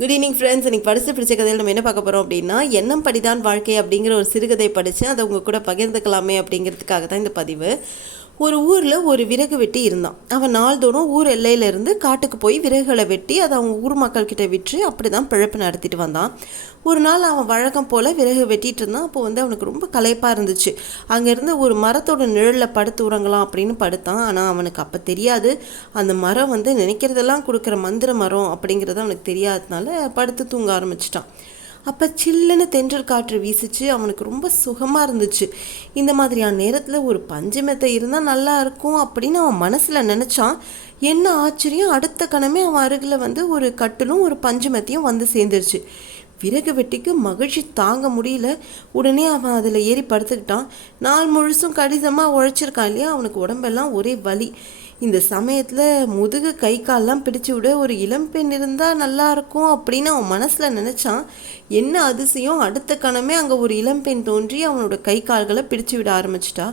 Good evening friends. இன்றைக்கி படித்து பிடிச்ச கதையில் நம்ம என்ன பார்க்க போகிறோம் அப்படின்னா, எண்ணம் படிதான் வாழ்க்கை அப்படிங்கிற ஒரு சிறுகதை படித்து அதை உங்கள் கூட பகிர்ந்துக்கலாமே அப்படிங்கிறதுக்காக தான் இந்த பதிவு. ஒரு ஊரில் ஒரு விறகு வெட்டி இருந்தான். அவன் நாள்தோறும் ஊர் எல்லையிலேருந்து காட்டுக்கு போய் விறகுகளை வெட்டி அதை அவங்க ஊர் மக்கள்கிட்ட விற்று அப்படி தான் பிழப்பு நடத்திட்டு வந்தான். ஒரு நாள் அவன் வழக்கம் போல் விறகு வெட்டிகிட்டு இருந்தான். அப்போ அவனுக்கு ரொம்ப களைப்பாக இருந்துச்சு. அங்கேருந்து ஒரு மரத்தோட நிழலில் படுத்து உறங்கலாம் அப்படின்னு படுத்தான். ஆனால் அவனுக்கு அப்போ தெரியாது, அந்த மரம் நினைக்கிறதெல்லாம் கொடுக்குற மந்திர மரம் அப்படிங்கிறது அவனுக்கு தெரியாததுனால படுத்து தூங்க ஆரம்பிச்சிட்டான். அப்போ சில்லுன்னு தென்றல் காற்று வீசிச்சு. அவனுக்கு ரொம்ப சுகமாக இருந்துச்சு. இந்த மாதிரியான நேரத்தில் ஒரு பஞ்சு மெத்தை இருந்தால் நல்லா இருக்கும் அப்படின்னு அவன் மனசில் நினச்சான். என்ன ஆச்சரியம், அடுத்த கணமே அவன் அருகில் ஒரு கட்டிலும் ஒரு பஞ்சு மெத்தையும் சேர்ந்துருச்சு. விறகு வெட்டிக்கு மகிழ்ச்சி தாங்க முடியல. உடனே அவன் அதில் ஏறி படுத்துக்கிட்டான். நாள் முழுசும் கடிதமாக உழைச்சிருக்கான் இல்லையா, அவனுக்கு உடம்பெல்லாம் ஒரே வலி. இந்த சமயத்தில் முதுகு கை கால்லாம் பிடிச்சி விட ஒரு இளம்பெண் இருந்தால் நல்லாயிருக்கும் அப்படின்னு அவன் மனசில் நினச்சான். என்ன அதிசயம், அடுத்த கணமே அங்கே ஒரு இளம்பெண் தோன்றி அவனோட கை கால்களை பிடிச்சி விட ஆரம்பிச்சிட்டா.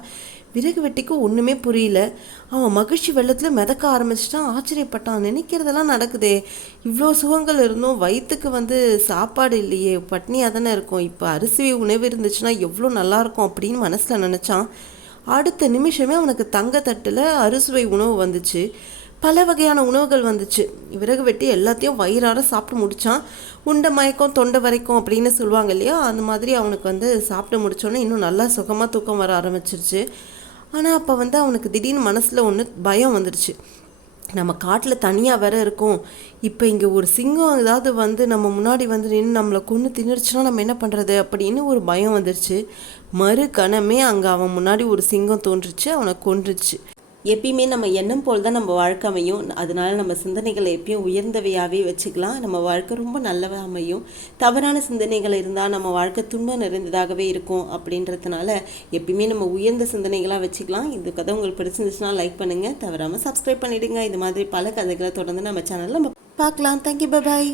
விறகு வெட்டிக்கு ஒன்றுமே புரியல. அவன் மகிழ்ச்சி வெள்ளத்தில் மிதக்க ஆரம்பிச்சிட்டான். ஆச்சரியப்பட்டான், நினைக்கிறதெல்லாம் நடக்குதே, இவ்வளோ சுகங்கள் இருந்தும் வயிற்றுக்கு சாப்பாடு இல்லையே, பட்னியாக தானே இருக்கும். இப்போ அரிசி உணவு இருந்துச்சுன்னா எவ்வளோ நல்லாயிருக்கும் அப்படின்னு மனசில் நினச்சான். அடுத்த நிமிஷமே அவனுக்கு தங்கத்தட்டில் அறுசுவை உணவு வந்துச்சு. பல வகையான உணவுகள் வந்துச்சு. விறகு வெட்டி எல்லாத்தையும் வயிறார சாப்பிட்டு முடித்தான். உண்டை மயக்கம் தொண்டை வரைக்கும் அப்படின்னு சொல்லுவாங்க இல்லையா, அந்த மாதிரி அவனுக்கு சாப்பிட்டு முடித்தோன்னே இன்னும் நல்லா சுகமாக தூக்கம் வர ஆரம்பிச்சிருச்சு. ஆனால் அப்போ அவனுக்கு திடீர்னு மனசில் ஒன்று பயம் வந்துடுச்சு. நம்ம காட்டில் தனியாக வேற இருக்கோம். இப்போ இங்கே ஒரு சிங்கம் ஏதாவது நம்ம முன்னாடி நின்று நம்மளை கொன்று திணிடுச்சுன்னா நம்ம என்ன பண்ணுறது அப்படின்னு ஒரு பயம் வந்துருச்சு. மறு கணமே அங்கே அவன் முன்னாடி ஒரு சிங்கம் தோன்றுச்சு, அவனை கொன்றுச்சு. எப்பயுமே நம்ம எண்ணம் போல் தான் நம்ம வாழ்க்கை அமையும். அதனால நம்ம சிந்தனைகளை எப்பயும் உயர்ந்தவையாகவே வச்சுக்கலாம். நம்ம வாழ்க்கை ரொம்ப நல்லதாக அமையும். தவறான சிந்தனைகள் இருந்தால் நம்ம வாழ்க்கை துன்பம் நிறைந்ததாகவே இருக்கும். அப்படின்றதுனால எப்பயுமே நம்ம உயர்ந்த சிந்தனைகளாக வச்சுக்கலாம். இந்த கதை உங்களுக்கு பிடிச்சிருந்துச்சுன்னா லைக் பண்ணுங்கள், தவறாமல் சப்ஸ்கிரைப் பண்ணிவிடுங்க. இது மாதிரி பல கதைகளை தொடர்ந்து நம்ம சேனலில் நம்ம பார்க்கலாம். தேங்க்யூ, பாய்.